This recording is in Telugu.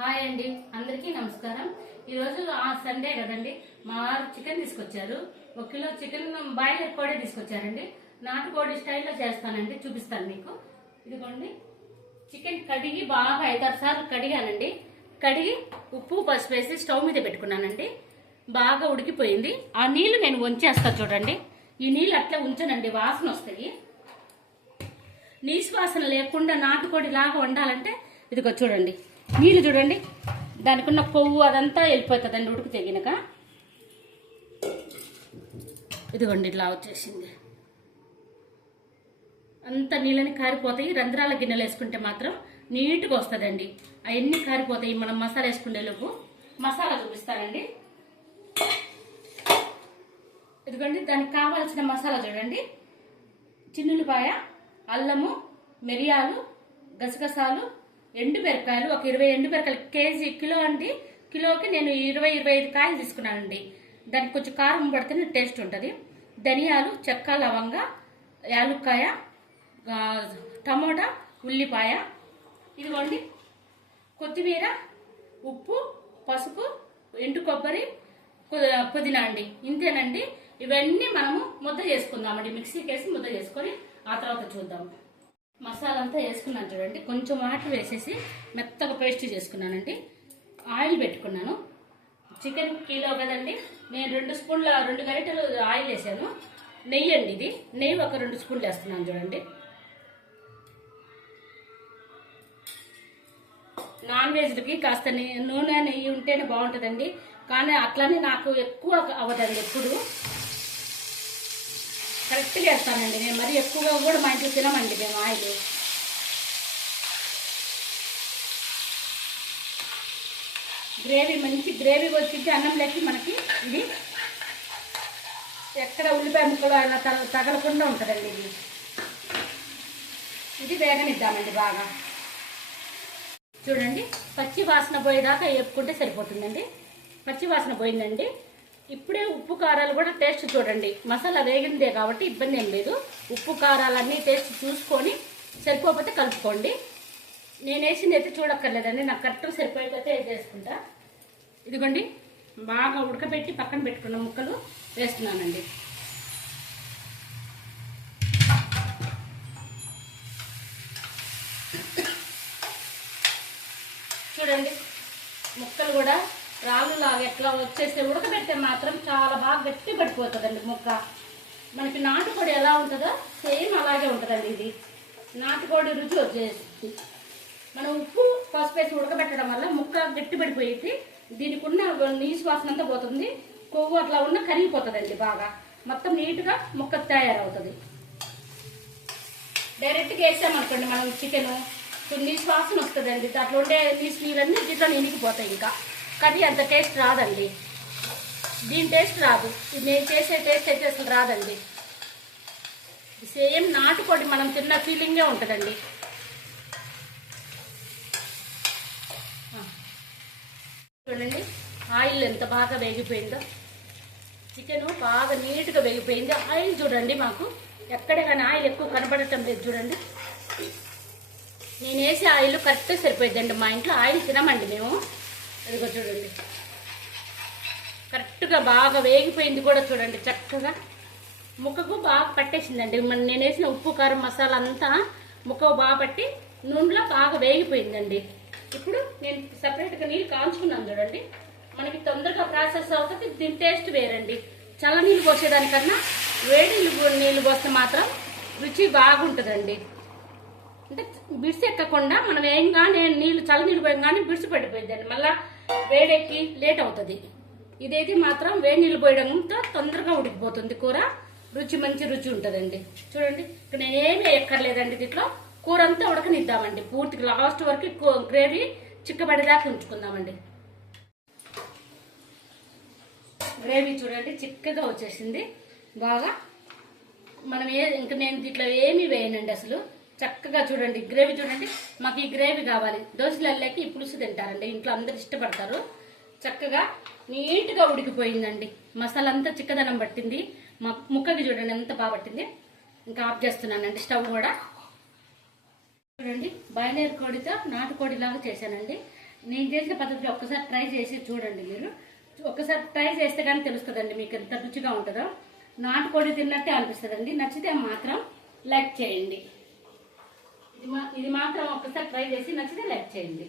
హాయ్ అండి అందరికీ నమస్కారం. ఈరోజు ఆ సండే కదండి మా వారు చికెన్ తీసుకొచ్చారు. ఒక కిలో చికెన్ బాయిలర్ కోడి తీసుకొచ్చారండి. నాటుకోడి స్టైల్లో చేస్తానండి చూపిస్తాను మీకు. ఇదిగోండి. చికెన్ కడిగి బాగా ఐదారు సార్లు కడిగానండి. కడిగి ఉప్పు పసుపు వేసి స్టవ్ మీద పెట్టుకున్నానండి. బాగా ఉడికిపోయింది. ఆ నీళ్ళు నేను వంచేస్తాను చూడండి. ఈ నీళ్ళు అట్లా ఉంచనండి వాసన వస్తాయి. నీసు వాసన లేకుండా నాటుకోడి లాగా వండాలంటే ఇదిగో చూడండి. నీళ్ళు చూడండి. దానికి ఉన్న కొవ్వు అదంతా వెళ్ళిపోతుందండి ఉడుకు తెగినక. ఇదిగోండి ఇట్లా వచ్చేసింది. అంత నీళ్ళని కారిపోతాయి. రంధ్రాల గిన్నెలు వేసుకుంటే మాత్రం నీట్గా వస్తుందండి. అవన్నీ కారిపోతాయి. మనం మసాలా వేసుకునే లోపు మసాలా చూపిస్తానండి. ఇదిగోండి దానికి కావాల్సిన మసాలా చూడండి. చిన్నులపాయ అల్లము మిరియాలు గసగసాలు ఎండు మిరపకాయలు ఒక ఇరవై ఎండుమిరపకాయలు కేజీ కిలో అండి. కిలోకి నేను ఇరవై ఇరవై ఐదు కాయలు తీసుకున్నానండి. దానికి కొంచెం కారం పడితేనే టేస్ట్ ఉంటుంది. ధనియాలు చెక్క లవంగ యాలుక్కాయ టమోటా ఉల్లిపాయ. ఇదిగోండి. కొత్తిమీర ఉప్పు పసుపు ఎండు కొబ్బరి పుదీనా అండి. ఇంతేనండి. ఇవన్నీ మనము ముద్ద చేసుకుందామండి. మిక్సీకి వేసి ముద్ద చేసుకొని ఆ తర్వాత చూద్దాం. మసాలా అంతా వేసుకున్నాను చూడండి. కొంచెం వాటర్ వేసేసి మెత్తగా పేస్ట్ చేసుకున్నానండి. ఆయిల్ పెట్టుకున్నాను. చికెన్ కిలో కదండి. నేను రెండు స్పూన్ల రెండు గరిటెలు ఆయిల్ వేసాను. నెయ్యి అండి ఇది. నెయ్యి ఒక రెండు స్పూన్లు వేస్తున్నాను చూడండి. నాన్ వెజ్కి కాస్త నూనె నెయ్యి ఉంటేనే బాగుంటుందండి. కానీ అట్లనే నాకు ఎక్కువ అవ్వదండి ఎప్పుడు. కరెక్ట్గా వేస్తానండి నేను మరీ ఎక్కువగా కూడా మా ఇంట్లో తినమండి మేము ఆయిల్. గ్రేవీ మంచి గ్రేవీ వచ్చింది అన్నం అన్నంలోకి మనకి ఇది. ఎక్కడ ఉల్లిపాయ ముక్కలు అలా తగ- తగలకుండా ఉంటుందండి ఇది. ఇది వేగనిద్దామండి బాగా. చూడండి పచ్చి వాసన పోయేదాకా వేపుకుంటే సరిపోతుందండి. పచ్చి వాసన పోయిందండి. ఇప్పుడే ఉప్పు కారాలు కూడా టేస్ట్ చూడండి. మసాలా వేగిందే కాబట్టి ఇబ్బంది ఏం లేదు. ఉప్పు కారాలన్నీ టేస్ట్ చూసుకొని సరిపోకపోతే కలుపుకోండి. నేను వేసింది అయితే చూడక్కర్లేదండి. నాకు కరెక్ట్ సరిపోయిపోతే వేసుకుంటా. ఇదిగోండి. బాగా ఉడకబెట్టి పక్కన పెట్టుకున్న ముక్కలు వేస్తున్నానండి. చూడండి. ముక్కలు కూడా రాళ్ళు లాగా ఎట్లా వచ్చేస్తే ఉడకబెడితే మాత్రం చాలా బాగా గట్టి పడిపోతుందండి ముక్క. మనకి నాటుకోడి ఎలా ఉంటుందో సేమ్ అలాగే ఉంటుందండి ఇది. నాటుకోడి రుచి వచ్చేసి. మనం ఉప్పు పసుపు వేసి ఉడకబెట్టడం వల్ల ముక్క గట్టి పడిపోయింది దీనికి ఉన్న నీసు వాసన అంతా పోతుంది. కొవ్వు అట్లా ఉన్న కరిగిపోతుందండి బాగా. మొత్తం నీట్గా ముక్క తయారవుతుంది. డైరెక్ట్గా వేసామనుకోండి మనం చికెను కొన్ని వాసన వస్తుందండి. దాంట్లో ఉండే నీసు నీళ్ళన్నీ దీంట్లో ఇనికిపోతాయి ఇంకా. కానీ అంత టేస్ట్ రాదండి. దీని టేస్ట్ రాదు. ఇది నేను చేసే టేస్ట్ అయితే అసలు రాదండి. సేమ్ నాటుకోడి మనం తిన్న ఫీలింగే ఉంటుందండి. చూడండి ఆయిల్ ఎంత బాగా వేగిపోయిందో. చికెన్ బాగా నీట్గా వేగిపోయింది. ఆయిల్ చూడండి మాకు. ఎక్కడ కానీ ఆయిల్ ఎక్కువ కనబడటం లేదు చూడండి. నేను వేసే ఆయిల్ కరెక్ట్గా సరిపోయిందండి మా ఇంట్లో. ఆయిల్ తినమండి మేము. ఇదిగో చూడండి. కరెక్ట్గా బాగా వేగిపోయింది కూడా చూడండి చక్కగా. ముక్కకు బాగా పట్టేసిందండి. మన నేను వేసిన ఉప్పు కారం మసాలా అంతా ముక్కకు బాగా పట్టి నూనెలో బాగా వేగిపోయిందండి. ఇప్పుడు నేను సపరేట్గా నీళ్ళు కాంచుకున్నాను చూడండి. మనకి తొందరగా ప్రాసెస్ అవుతుంది. దీని టేస్ట్ వేరండి. చల్ల నీళ్ళు పోసేదానికన్నా వేడి నీళ్ళు పోస్తే మాత్రం రుచి బాగుంటుందండి. అంటే బిడిసి ఎక్కకుండా మనం ఏం కానీ నీళ్ళు చల్ల నీళ్ళు పోయాం కానీ బిడిసి పడిపోయిందండి మళ్ళీ వేడెక్కి లేట్ అవుతుంది. ఇదైతే మాత్రం వేడి నీళ్ళు పోయడంతో తొందరగా ఉడికిపోతుంది కూర. రుచి మంచి రుచి ఉంటుందండి. చూడండి ఇక్కడ నేనేమి ఎక్కర్లేదండి దీంట్లో. కూర అంతా ఉడకనిద్దామండి. పూర్తిగా లాస్ట్ వరకు గ్రేవీ చిక్కబడేదాకా ఉంచుకుందామండి. గ్రేవీ చూడండి చిక్కగా వచ్చేసింది. బాగా మనం ఏ ఇంకా నేను దీంట్లో ఏమీ వేయనండి అసలు. చక్కగా చూడండి గ్రేవీ చూడండి. మాకు ఈ గ్రేవీ కావాలి. దోశలల్లోకి ఈ పులుసు తింటారండి. ఇంట్లో అందరు ఇష్టపడతారు. చక్కగా నీట్గా ఉడికిపోయిందండి. మసాలా అంతా చిక్కదనం పట్టింది. మా ముక్కకి చూడండి ఎంత బాగా పట్టింది. ఇంకా ఆఫ్ చేస్తున్నానండి స్టవ్ కూడా. చూడండి బాయిలర్ కోడితో నాటుకోడి లాగా చేశానండి. నేను చేసిన పద్ధతిలో ఒక్కసారి ట్రై చేసి చూడండి మీరు. ఒకసారి ట్రై చేస్తే కానీ తెలుస్తుందండి మీకు ఎంత రుచిగా ఉంటుందో. నాటుకోడి తిన్నట్టే అనిపిస్తుందండి. నచ్చితే మాత్రం లైక్ చేయండి. ఇది మాత్రం ఒక్కసారి ట్రై చేసి నచ్చితే లైక్ చేయండి.